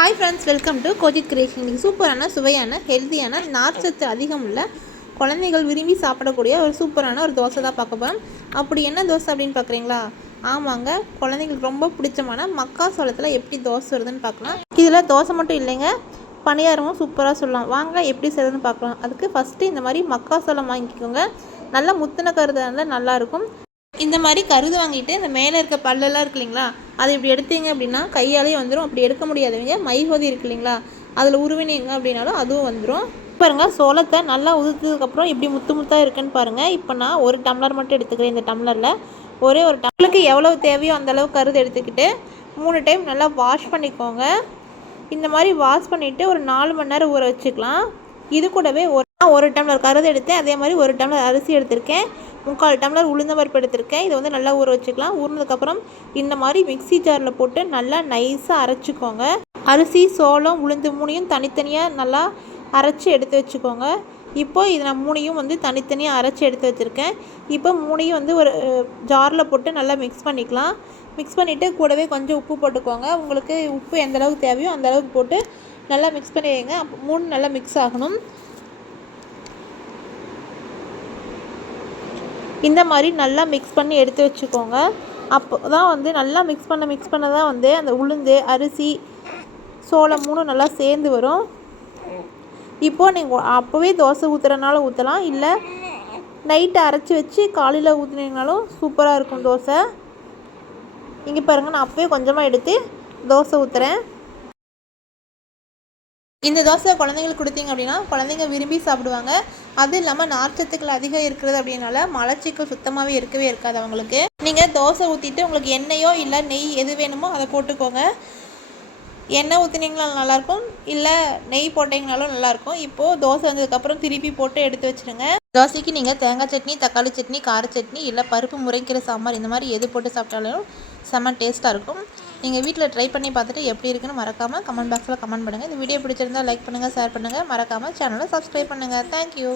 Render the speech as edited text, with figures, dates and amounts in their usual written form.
Hi friends, welcome to Kojith creation. இன்றைக்கி சூப்பரான சுவையான ஹெல்த்தியான நார்ச்சத்து அதிகம் உள்ள குழந்தைகள் விரும்பி சாப்பிடக்கூடிய ஒரு சூப்பரான ஒரு தோசை தான் பார்க்க போகிறோம். அப்படி என்ன தோசை அப்படின்னு பார்க்குறீங்களா? ஆமாங்க, குழந்தைங்களுக்கு ரொம்ப பிடிச்சமான மக்காசோளத்தில் எப்படி தோசை வருதுன்னு பார்க்கலாம். இதில் தோசை மட்டும் இல்லைங்க, பணியாரமும் சூப்பராக சொல்லலாம். வாங்க எப்படி செய்யுதுன்னு பார்க்கலாம். அதுக்கு ஃபஸ்ட்டு இந்த மாதிரி மக்காசோளம் வாங்கிக்கோங்க. நல்லா முத்தின கருதாக இருந்தால் நல்லாயிருக்கும். இந்த மாதிரி கருது வாங்கிட்டு இந்த மேலே இருக்க பல்லெல்லாம் இருக்கு இல்லைங்களா, அதை இப்படி எடுத்தீங்க அப்படின்னா கையாலேயே வந்துடும். அப்படி எடுக்க முடியாதவங்க மைஹோதி இருக்கு இல்லைங்களா, அதில் உருவினீங்க அப்படின்னாலும் அதுவும் வந்துடும். பாருங்கள், சோளத்தை நல்லா உதுத்ததுக்கப்புறம் இப்படி முத்து முத்தாக இருக்குன்னு பாருங்கள். இப்போ நான் ஒரு டம்ளர் மட்டும் எடுத்துக்கிறேன். இந்த டம்ளரில் ஒரே ஒரு டம்ளருக்கு எவ்வளோ தேவையோ அந்தளவு கருது எடுத்துக்கிட்டு 3 டைம் நல்லா வாஷ் பண்ணிக்கோங்க. இந்த மாதிரி வாஷ் பண்ணிவிட்டு ஒரு 4 மணி நேரம் ஊற வச்சுக்கலாம். இது கூடவே ஒரு டம்ளர் கருது எடுத்தேன், அதே மாதிரி 1 டம்ளர் அரிசி எடுத்திருக்கேன், 3/4 டம்ளர் உளுந்த பருப்பு எடுத்திருக்கேன். இதை வந்து நல்லா ஊற வச்சுக்கலாம். ஊறினதுக்கப்புறம் இந்த மாதிரி மிக்ஸி ஜாரில் போட்டு நல்லா நைஸாக அரைச்சிக்கோங்க. அரிசி, சோளம், உளுந்து 3யும் தனித்தனியாக நல்லா அரைச்சி எடுத்து வச்சுக்கோங்க. இப்போ இது நான் 3யும் வந்து தனித்தனியாக அரைச்சி எடுத்து வச்சுருக்கேன். இப்போ 3யும் வந்து ஒரு ஜாரில் போட்டு நல்லா மிக்ஸ் பண்ணிக்கலாம். மிக்ஸ் பண்ணிவிட்டு கூடவே கொஞ்சம் உப்பு போட்டுக்கோங்க. உங்களுக்கு உப்பு எந்த அளவுக்கு தேவையோ அந்த அளவுக்கு போட்டு நல்லா மிக்ஸ் பண்ணி வைங்க. 3 நல்லா மிக்ஸ் ஆகணும். இந்த மாதிரி நல்லா மிக்ஸ் பண்ணி எடுத்து வச்சுக்கோங்க. அப்போ தான் வந்து நல்லா மிக்ஸ் பண்ண தான் வந்து அந்த உளுந்து, அரிசி, சோளம் 3 நல்லா சேர்ந்து வரும். இப்போது நீங்கள் அப்போவே தோசை ஊற்றுறனால ஊற்றலாம், இல்லை நைட்டு அரைச்சி வச்சு காலையில் ஊற்றுனீங்கனாலும் சூப்பராக இருக்கும் தோசை. இங்கே பாருங்கள், நான் அப்போவே கொஞ்சமாக எடுத்து தோசை ஊற்றுறேன். இந்த தோசை குழந்தைங்களுக்கு கொடுத்தீங்க அப்படின்னா குழந்தைங்க விரும்பி சாப்பிடுவாங்க. அது இல்லாமல் நார்ச்சத்துக்கள் அதிகம் இருக்கிறது அப்படின்னால மலச்சிக்கல் சுத்தமாகவே இருக்கவே இருக்காது அவங்களுக்கு. நீங்கள் தோசை ஊற்றிட்டு உங்களுக்கு எண்ணெயோ இல்லை நெய் எது வேணுமோ அதை போட்டுக்கோங்க. எண்ணெய் ஊற்றினீங்களாலும் நல்லாயிருக்கும், இல்லை நெய் போட்டிங்கனாலும் நல்லாயிருக்கும். இப்போது தோசை வந்ததுக்கப்புறம் திருப்பி போட்டு எடுத்து வச்சுருங்க. தோசைக்கு நீங்கள் தேங்காய் சட்னி, தக்காளி சட்னி, கார சட்னி, இல்லை பருப்பு முறைக்கிற சாம்பார், இந்த மாதிரி எது போட்டு சாப்பிட்டாலும் செம்ம டேஸ்ட்டாக இருக்கும். நீங்கள் வீட்டில் ட்ரை பண்ணி பார்த்துட்டு எப்படி இருக்குன்னு மறக்காமல் கமெண்ட் பாக்ஸில் கமெண்ட் பண்ணுங்கள். இந்த வீடியோ பிடிச்சிருந்தால் லைக் பண்ணுங்கள், ஷேர் பண்ணுங்கள், மறக்காமல் சேனலை சப்ஸ்கிரைப் பண்ணுங்கள். தேங்க்யூ.